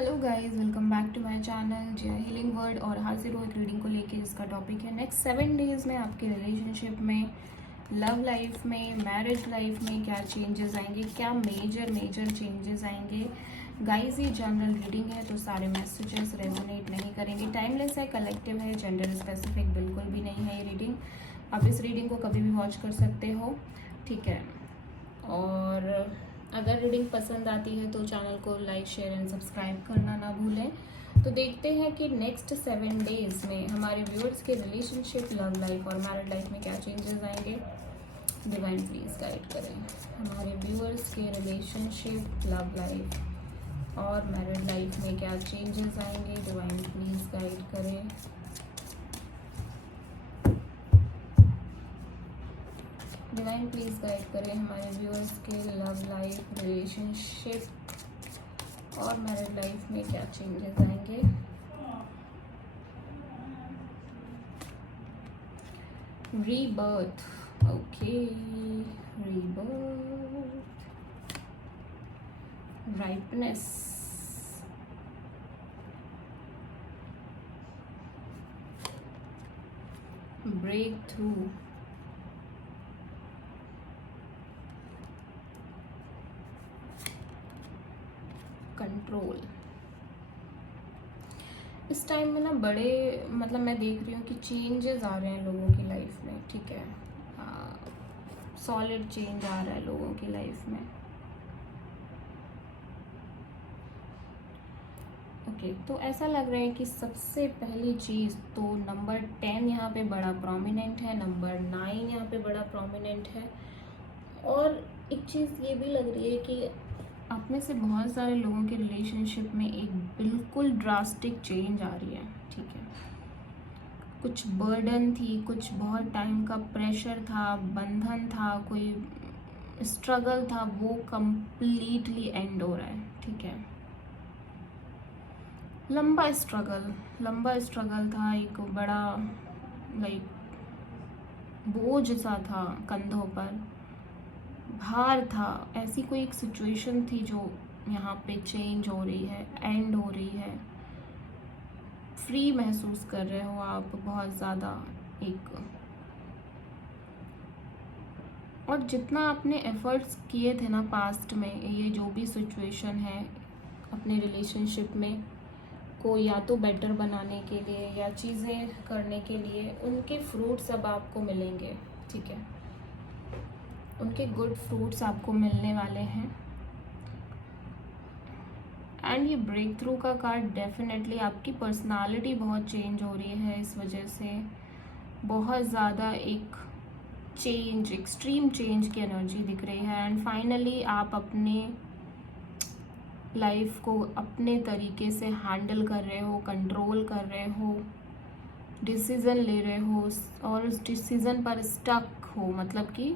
Hello guys, welcome back to my channel Jiya healing world. और हाजिर हो एक रीडिंग को लेके जिसका टॉपिक है नेक्स्ट 7 डेज में आपके रिलेशनशिप में, लव लाइफ में, मैरिज लाइफ में क्या चेंजेस आएंगे, क्या मेजर चेंजेस आएंगे। गाइस ये जनरल रीडिंग है तो सारे मैसेजेस रेजोनेट नहीं करेंगे। टाइमलेस है, कलेक्टिव है, जेंडर स्पेसिफिक बिल्कुल भी नहीं है ये रीडिंग। आप इस रीडिंग को कभी भी वॉच कर सकते हो, ठीक है। और अगर रीडिंग पसंद आती है तो चैनल को लाइक शेयर एंड सब्सक्राइब करना ना भूलें। तो देखते हैं कि नेक्स्ट 7 डेज में हमारे व्यूअर्स के रिलेशनशिप, लव लाइफ और मैरिड लाइफ में क्या चेंजेस आएंगे। डिवाइन प्लीज गाइड करें हमारे व्यूअर्स के रिलेशनशिप, लव लाइफ और मैरिड लाइफ में क्या चेंजेस आएंगे। डिवाइन प्लीज गाइड करें। डिवाइन प्लीज गाइड करें हमारे व्यूअर्स के लव लाइफ, रिलेशनशिप और मैरिड लाइफ में क्या चेंजेस आएंगे। Rebirth, okay, rebirth, ripeness, breakthrough, control. इस टाइम में ना बड़े मैं देख रही हूँ कि चेंजेस आ रहे हैं लोगों की लाइफ में, ठीक है। सॉलिड चेंज आ रहा है लोगों की लाइफ में। ओके, तो ऐसा लग रहा है कि सबसे पहली चीज़ तो नंबर 10 यहाँ पे बड़ा प्रोमिनेंट है, नंबर 9 यहाँ पे बड़ा प्रोमिनेंट है। और एक चीज़ ये भी लग रही है कि आप में से बहुत सारे लोगों के रिलेशनशिप में एक बिल्कुल ड्रास्टिक चेंज आ रही है, ठीक है। कुछ बर्डन थी, कुछ बहुत टाइम का प्रेशर था, बंधन था, कोई स्ट्रगल था, वो कंप्लीटली एंड हो रहा है, ठीक है। लंबा स्ट्रगल था, एक बड़ा लाइक बोझ सा था कंधों पर, भार था। ऐसी कोई एक सिचुएशन थी जो यहाँ पे चेंज हो रही है, एंड हो रही है। फ्री महसूस कर रहे हो आप बहुत ज़्यादा एक। और जितना आपने एफर्ट्स किए थे ना पास्ट में, ये जो भी सिचुएशन है अपने रिलेशनशिप में को या तो बेटर बनाने के लिए या चीज़ें करने के लिए, उनके फ्रूट्स अब आपको मिलेंगे, ठीक है। उनके गुड फ्रूट्स आपको मिलने वाले हैं। एंड ये ब्रेक थ्रू का कार्ड डेफिनेटली आपकी पर्सनालिटी बहुत चेंज हो रही है इस वजह से। बहुत ज़्यादा एक चेंज, एक्सट्रीम चेंज की एनर्जी दिख रही है। एंड फाइनली आप अपने लाइफ को अपने तरीके से हैंडल कर रहे हो, कंट्रोल कर रहे हो, डिसीज़न ले रहे हो और उस डिसीज़न पर स्टक हो। मतलब कि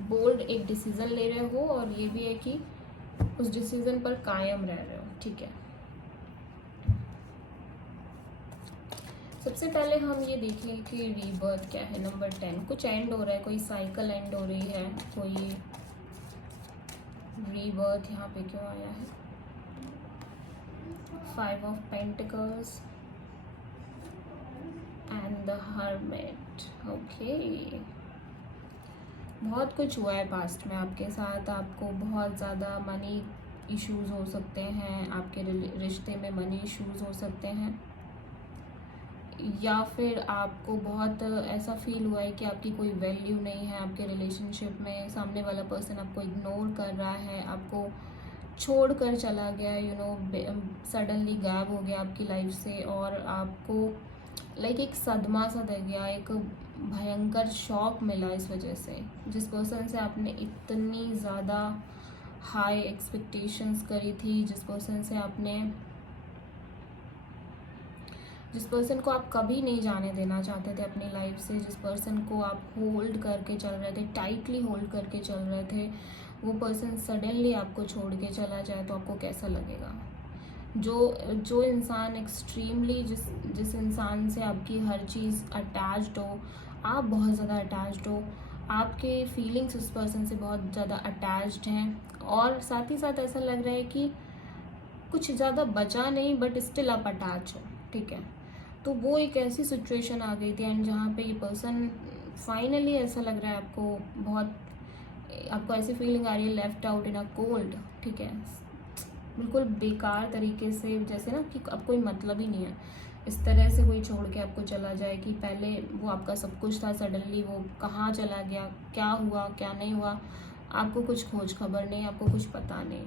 बोल्ड एक डिसीज़न ले रहे हो और ये भी है कि उस डिसीज़न पर कायम रह रहे हो, ठीक है। सबसे पहले हम ये देखें कि रीबर्थ क्या है। नंबर 10, कुछ एंड हो रहा है, कोई साइकिल एंड हो रही है, कोई रीबर्थ यहाँ पे क्यों आया है। 5 of pentacles and the hermit, okay. बहुत कुछ हुआ है पास्ट में आपके साथ। आपको बहुत ज़्यादा मनी इश्यूज हो सकते हैं, आपके रिश्ते में मनी इश्यूज हो सकते हैं, या फिर आपको बहुत ऐसा फील हुआ है कि आपकी कोई वैल्यू नहीं है आपके रिलेशनशिप में। सामने वाला पर्सन आपको इग्नोर कर रहा है, आपको छोड़ कर चला गया, सडनली गायब हो गया आपकी लाइफ से। और आपको लाइक एक सदमा सा दे गया, एक भयंकर शॉक मिला इस वजह से। जिस पर्सन से आपने इतनी ज़्यादा हाई एक्सपेक्टेशंस करी थी, जिस पर्सन को आप कभी नहीं जाने देना चाहते थे अपनी लाइफ से, जिस पर्सन को आप होल्ड करके चल रहे थे, टाइटली होल्ड करके चल रहे थे, वो पर्सन सडनली आपको छोड़ के चला जाए तो आपको कैसा लगेगा। जो इंसान एक्सट्रीमली जिस इंसान से आपकी हर चीज़ अटैच्ड हो, आप बहुत ज़्यादा अटैच्ड हो, आपके फीलिंग्स उस पर्सन से बहुत ज़्यादा अटैच्ड हैं। और साथ ही साथ ऐसा लग रहा है कि कुछ ज़्यादा बचा नहीं, बट स्टिल आप अटैच हो, ठीक है। तो वो एक ऐसी सिचुएशन आ गई थी एंड जहाँ पे ये पर्सन फाइनली ऐसा लग रहा है आपको, बहुत आपको ऐसी फीलिंग आ रही है left out in a cold, ठीक है, बिल्कुल बेकार तरीके से, जैसे ना कि अब कोई मतलब ही नहीं है, इस तरह से कोई छोड़ के आपको चला जाए कि पहले वो आपका सब कुछ था, सडनली वो कहाँ चला गया, क्या हुआ क्या नहीं हुआ, आपको कुछ खोज खबर नहीं, आपको कुछ पता नहीं।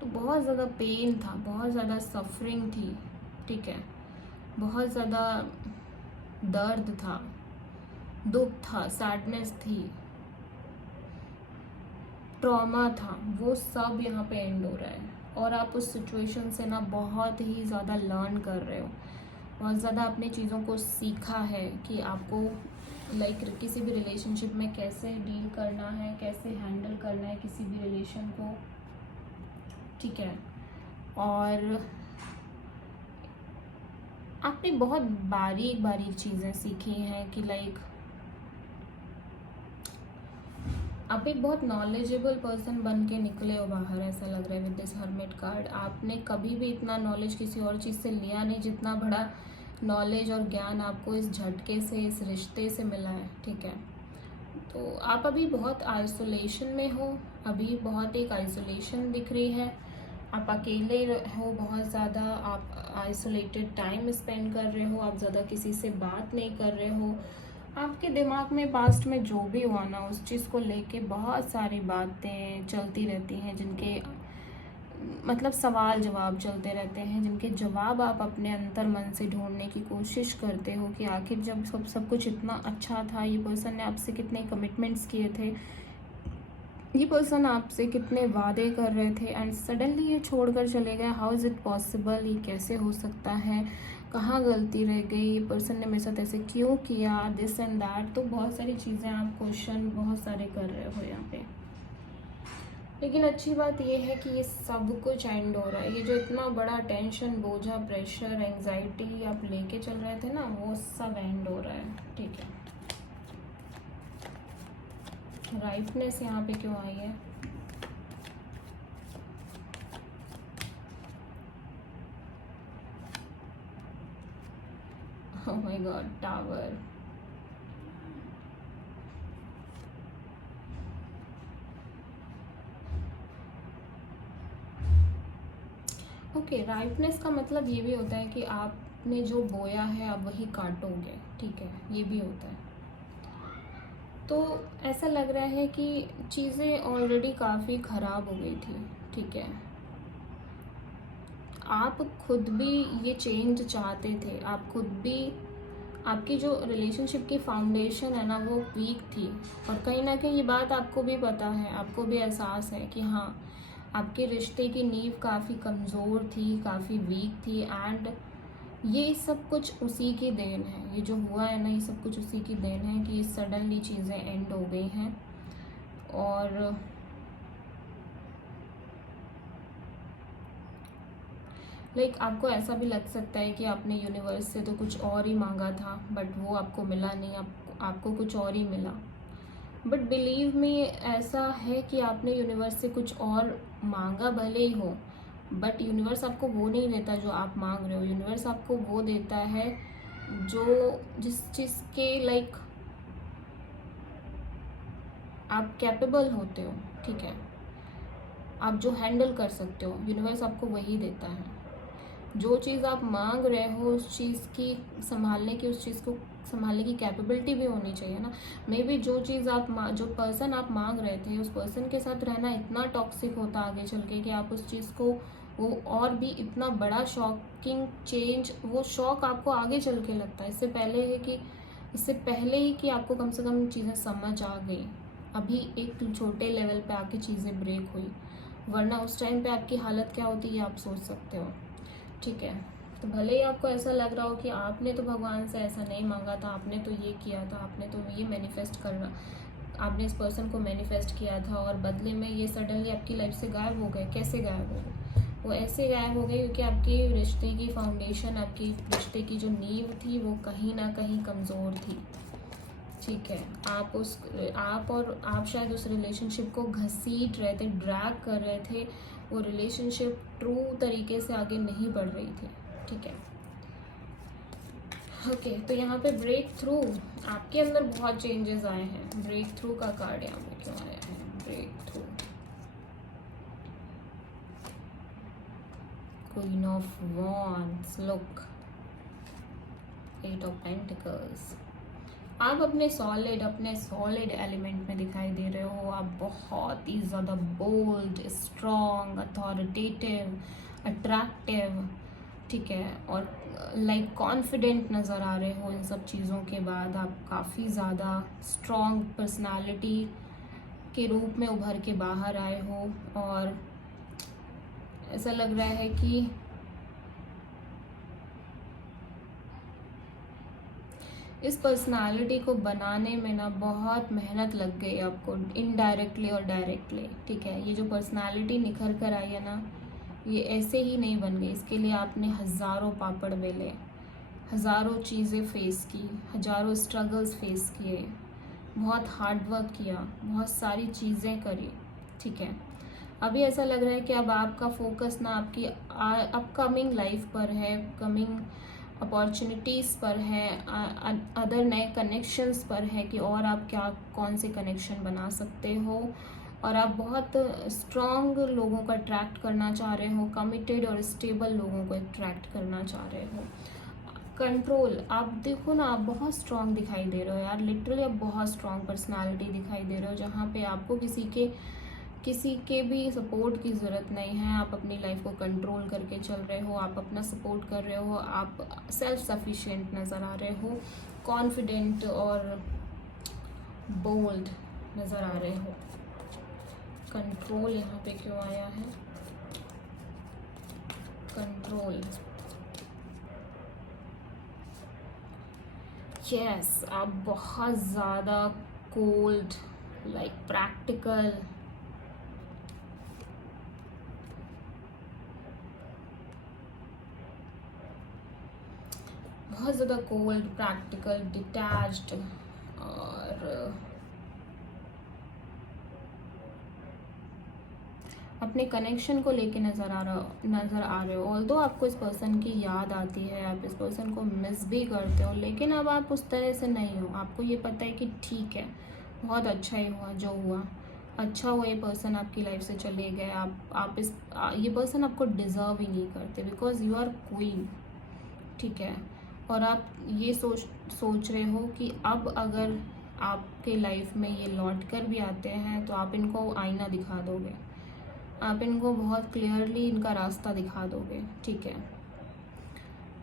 तो बहुत ज़्यादा पेन था, बहुत ज़्यादा सफरिंग थी, ठीक है, बहुत ज़्यादा दर्द था, दुख था, सैडनेस थी, ट्रॉमा था, वो सब यहाँ पे एंड हो रहा है। और आप उस सिचुएशन से ना बहुत ही ज़्यादा लर्न कर रहे हो, बहुत ज़्यादा अपने चीज़ों को सीखा है कि आपको किसी भी रिलेशनशिप में कैसे डील करना है, कैसे हैंडल करना है किसी भी रिलेशन को, ठीक है। और आपने बहुत बारीक बारीक चीज़ें सीखी हैं कि आप एक बहुत नॉलेजेबल पर्सन बन के निकले हो बाहर, ऐसा लग रहा है विद दिस हर्मिट कार्ड। आपने कभी भी इतना नॉलेज किसी और चीज़ से लिया नहीं जितना बड़ा नॉलेज और ज्ञान आपको इस झटके से, इस रिश्ते से मिला है, ठीक है। तो आप अभी बहुत आइसोलेशन में हो, अभी बहुत एक आइसोलेशन दिख रही है, आप अकेले हो बहुत ज़्यादा, आप आइसोलेटेड टाइम स्पेंड कर रहे हो, आप ज़्यादा किसी से बात नहीं कर रहे हो। आपके दिमाग में पास्ट में जो भी हुआ ना, उस चीज़ को लेके बहुत सारी बातें चलती रहती हैं, जिनके मतलब सवाल जवाब चलते रहते हैं, जिनके जवाब आप अपने अंतर मन से ढूंढने की कोशिश करते हो कि आखिर जब सब कुछ इतना अच्छा था, ये पर्सन ने आपसे कितने कमिटमेंट्स किए थे, ये पर्सन आपसे कितने वादे कर रहे थे एंड सडनली ये छोड़कर चले गए, हाउ इज़ इट पॉसिबल, ये कैसे हो सकता है, कहाँ गलती रह गई, ये पर्सन ने मेरे साथ ऐसे क्यों किया, दिस एंड दैट। तो बहुत सारी चीज़ें आप क्वेश्चन बहुत सारे कर रहे हो यहाँ पे। लेकिन अच्छी बात ये है कि ये सब कुछ एंड हो रहा है, ये जो इतना बड़ा टेंशन, बोझा, प्रेशर, एंग्जाइटी आप लेके चल रहे थे ना, वो सब एंड हो रहा है, ठीक है। राइटनेस यहाँ पे क्यों आई है? Oh my God, tower. Okay, rightness का मतलब ये भी होता है कि आपने जो बोया है आप वही काटोगे, ठीक है, ये भी होता है। तो ऐसा लग रहा है कि चीज़ें ऑलरेडी काफ़ी ख़राब हो गई थी, ठीक है। आप खुद भी ये चेंज चाहते थे, आप खुद भी, आपकी जो रिलेशनशिप की फाउंडेशन है ना वो वीक थी, और कहीं ना कहीं ये बात आपको भी पता है, आपको भी एहसास है कि हाँ, आपके रिश्ते की नींव काफ़ी कमज़ोर थी, काफ़ी वीक थी एंड ये सब कुछ उसी की देन है, ये जो हुआ है ना ये सब कुछ उसी की देन है कि सडनली चीज़ें एंड हो गई हैं। और आपको ऐसा भी लग सकता है कि आपने यूनिवर्स से तो कुछ और ही मांगा था, बट वो आपको मिला नहीं, आपको कुछ और ही मिला। बट बिलीव मी, ऐसा है कि आपने यूनिवर्स से कुछ और मांगा भले ही हो, बट यूनिवर्स आपको वो नहीं देता जो आप मांग रहे हो। यूनिवर्स आपको वो देता है जो जिस चीज़ के आप कैपेबल होते हो, ठीक है, आप जो हैंडल कर सकते हो, यूनिवर्स आपको वही देता है। जो चीज़ आप मांग रहे हो उस चीज़ की संभालने की, उस चीज़ को संभालने की कैपेबिलिटी भी होनी चाहिए ना। मे बी जो चीज़ जो पर्सन आप मांग रहे थे, उस पर्सन के साथ रहना इतना टॉक्सिक होता आगे चल के कि आप उस चीज़ को, वो और भी इतना बड़ा शॉकिंग चेंज, वो शॉक आपको आगे चल के लगता है, इससे पहले ही कि आपको कम से कम चीज़ें समझ आ गई, अभी एक छोटे लेवल पे आके चीज़ें ब्रेक हुई, वरना उस टाइम पे आपकी हालत क्या होती है आप सोच सकते हो, ठीक है। तो भले ही आपको ऐसा लग रहा हो कि आपने तो भगवान से ऐसा नहीं मांगा था, आपने तो ये किया था, आपने तो ये मैनिफेस्ट करना, आपने इस पर्सन को मैनिफेस्ट किया था और बदले में ये सडनली आपकी लाइफ से गायब हो गए। कैसे गायब हो गए? वो ऐसे गायब हो गए क्योंकि आपके रिश्ते की फाउंडेशन, आपकी रिश्ते की जो नींव थी वो कहीं ना कहीं कमज़ोर थी, ठीक है, आप शायद उस रिलेशनशिप को घसीट रहे थे, ड्रैग कर रहे थे, वो रिलेशनशिप ट्रू तरीके से आगे नहीं बढ़ रही थी। ठीक है, ओके तो यहाँ पे ब्रेक थ्रू, आपके अंदर बहुत चेंजेस आए हैं। ब्रेक थ्रू का कार्ड यहाँ पे क्यों आया है? Breakthrough, queen of wands, look, 8 of pentacles. आप अपने सॉलिड एलिमेंट में दिखाई दे रहे हो। आप बहुत ही ज़्यादा बोल्ड, स्ट्रॉन्ग, अथॉरिटेटिव, अट्रैक्टिव, ठीक है, और लाइक कॉन्फिडेंट नज़र आ रहे हो। इन सब चीज़ों के बाद आप काफ़ी ज़्यादा स्ट्रॉन्ग पर्सनालिटी के रूप में उभर के बाहर आए हो, और ऐसा लग रहा है कि इस पर्सनालिटी को बनाने में ना बहुत मेहनत लग गई आपको, इनडायरेक्टली और डायरेक्टली। ठीक है, ये जो पर्सनालिटी निखर कर आई है ना, ये ऐसे ही नहीं बन गई। इसके लिए आपने हज़ारों पापड़ बेले, हज़ारों चीज़ें फेस की, हज़ारों स्ट्रगल्स फेस किए, बहुत हार्ड वर्क किया, बहुत सारी चीज़ें करी। ठीक है, अभी ऐसा लग रहा है कि अब आपका फोकस ना आपकी अपकमिंग लाइफ पर है, कमिंग अपॉर्चुनिटीज़ पर है, अदर नए कनेक्शंस पर है कि और आप क्या कौन से कनेक्शन बना सकते हो। और आप बहुत स्ट्रॉन्ग लोगों को अट्रैक्ट करना चाह रहे हो, कमिटेड और स्टेबल लोगों को अट्रैक्ट करना चाह रहे हो। कंट्रोल, आप देखो ना, आप बहुत स्ट्रॉन्ग दिखाई दे रहे हो यार, लिटरली आप बहुत स्ट्रॉन्ग पर्सनालिटी दिखाई दे रहे हो, जहाँ पे आपको किसी के भी सपोर्ट की ज़रूरत नहीं है। आप अपनी लाइफ को कंट्रोल करके चल रहे हो, आप अपना सपोर्ट कर रहे हो, आप सेल्फ सफिशिएंट नज़र आ रहे हो, कॉन्फिडेंट और बोल्ड नज़र आ रहे हो। कंट्रोल यहाँ पे क्यों आया है? कंट्रोल, यस, आप बहुत ज़्यादा कोल्ड, लाइक प्रैक्टिकल, बहुत ज़्यादा कोल्ड, प्रैक्टिकल, डिटैच्ड, और अपने कनेक्शन को लेके नज़र आ रहे हो। ऑल्दो आपको इस पर्सन की याद आती है, आप इस पर्सन को मिस भी करते हो, लेकिन अब आप उस तरह से नहीं हो। आपको ये पता है कि ठीक है, बहुत अच्छा ही हुआ जो हुआ, अच्छा हुआ ये पर्सन आपकी लाइफ से चले गए। ये पर्सन आपको डिज़र्व ही नहीं करते, बिकॉज यू आर क्वीन। ठीक है, और आप ये सोच रहे हो कि अब अगर आपके लाइफ में ये लौट कर भी आते हैं तो आप इनको आईना दिखा दोगे, आप इनको बहुत क्लियरली इनका रास्ता दिखा दोगे। ठीक है,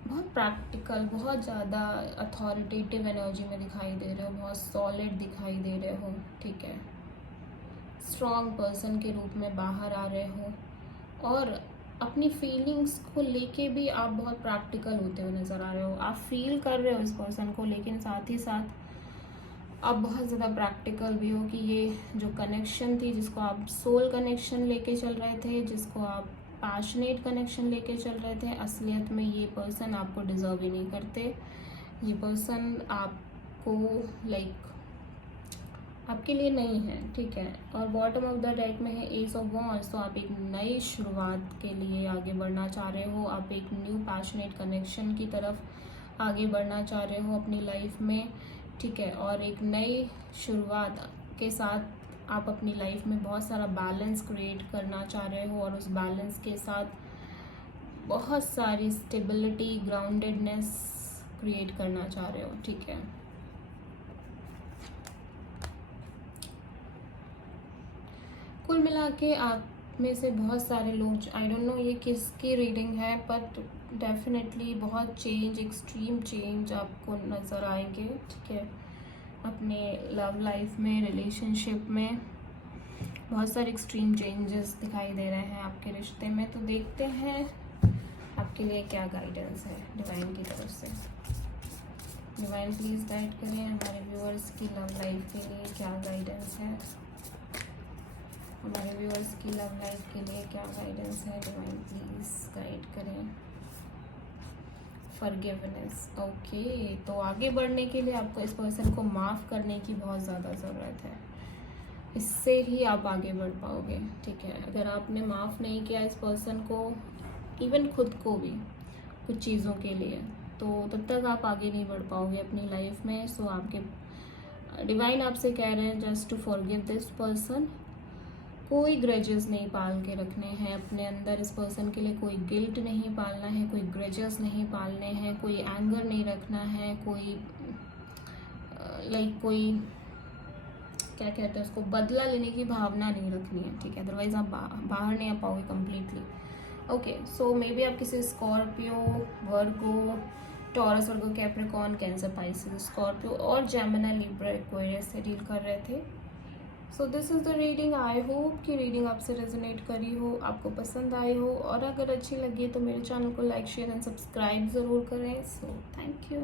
बहुत प्रैक्टिकल, बहुत ज़्यादा अथॉरिटेटिव एनर्जी में दिखाई दे रहे हो, बहुत सॉलिड दिखाई दे रहे हो। ठीक है, स्ट्रॉन्ग पर्सन के रूप में बाहर आ रहे हो, और अपनी फीलिंग्स को लेके भी आप बहुत प्रैक्टिकल होते हुए नज़र आ रहे हो। आप फील कर रहे हो इस पर्सन को, लेकिन साथ ही साथ आप बहुत ज़्यादा प्रैक्टिकल भी हो कि ये जो कनेक्शन थी, जिसको आप सोल कनेक्शन लेके चल रहे थे, जिसको आप पैशनेट कनेक्शन लेके चल रहे थे, असलियत में ये पर्सन आपको डिज़र्व ही नहीं करते। ये पर्सन आपको लाइक आपके लिए नहीं है। ठीक है, और बॉटम ऑफ द डेक में है एस ऑफ वॉन्ड्स। तो आप एक नई शुरुआत के लिए आगे बढ़ना चाह रहे हो, आप एक न्यू पैशनेट कनेक्शन की तरफ आगे बढ़ना चाह रहे हो अपनी लाइफ में। ठीक है, और एक नई शुरुआत के साथ आप अपनी लाइफ में बहुत सारा बैलेंस क्रिएट करना चाह रहे हो, और उस बैलेंस के साथ बहुत सारी स्टेबिलिटी, ग्राउंडेडनेस क्रिएट करना चाह रहे हो। ठीक है, कुल मिला के आप में से बहुत सारे लोग, आई डोंट नो ये किसकी रीडिंग है, बट डेफिनेटली बहुत चेंज, एक्सट्रीम चेंज आपको नज़र आएंगे। ठीक है, अपने लव लाइफ में, रिलेशनशिप में बहुत सारे एक्सट्रीम चेंजेस दिखाई दे रहे हैं आपके रिश्ते में। तो देखते हैं आपके लिए क्या गाइडेंस है डिवाइन की तरफ से। डिवाइन प्लीज़ गाइड करें हमारे व्यूअर्स की लव लाइफ के लिए क्या गाइडेंस है, हमारे व्यूअर्स की लव लाइफ के लिए क्या गाइडेंस है। डिवाइन प्लीज़ गाइड करें। फॉरगिवनेस। ओके, तो आगे बढ़ने के लिए आपको इस पर्सन को माफ़ करने की बहुत ज़्यादा ज़रूरत है, इससे ही आप आगे बढ़ पाओगे। ठीक है, अगर आपने माफ़ नहीं किया इस पर्सन को, इवन खुद को भी कुछ चीज़ों के लिए, तो तब तक आप आगे नहीं बढ़ पाओगे अपनी लाइफ में। सो आपके डिवाइन आपसे कह रहे हैं just to forgive this person. कोई ग्रजेस नहीं पाल के रखने हैं अपने अंदर, इस पर्सन के लिए कोई गिल्ट नहीं पालना है, कोई ग्रजेस नहीं पालने हैं, कोई एंगर नहीं रखना है, कोई कोई क्या कहते हैं उसको, बदला लेने की भावना नहीं रखनी है। ठीक है, अदरवाइज आप बाहर नहीं आ पाओगे completely. Okay, so may be आप किसी स्कॉर्पियो, वर्गो, टॉरस, वर्गो, कैप्रिकॉर्न, कैंसर, पाइसेस, स्कॉर्पियो और जेमिनी, लिब्रा, एक्वेरियस से डील कर रहे थे। So this is the reading. I hope कि रीडिंग आपसे रेजोनेट करी हो, आपको पसंद आई हो, और अगर अच्छी लगी तो मेरे चैनल को लाइक, शेयर एंड सब्सक्राइब ज़रूर करें। So thank you.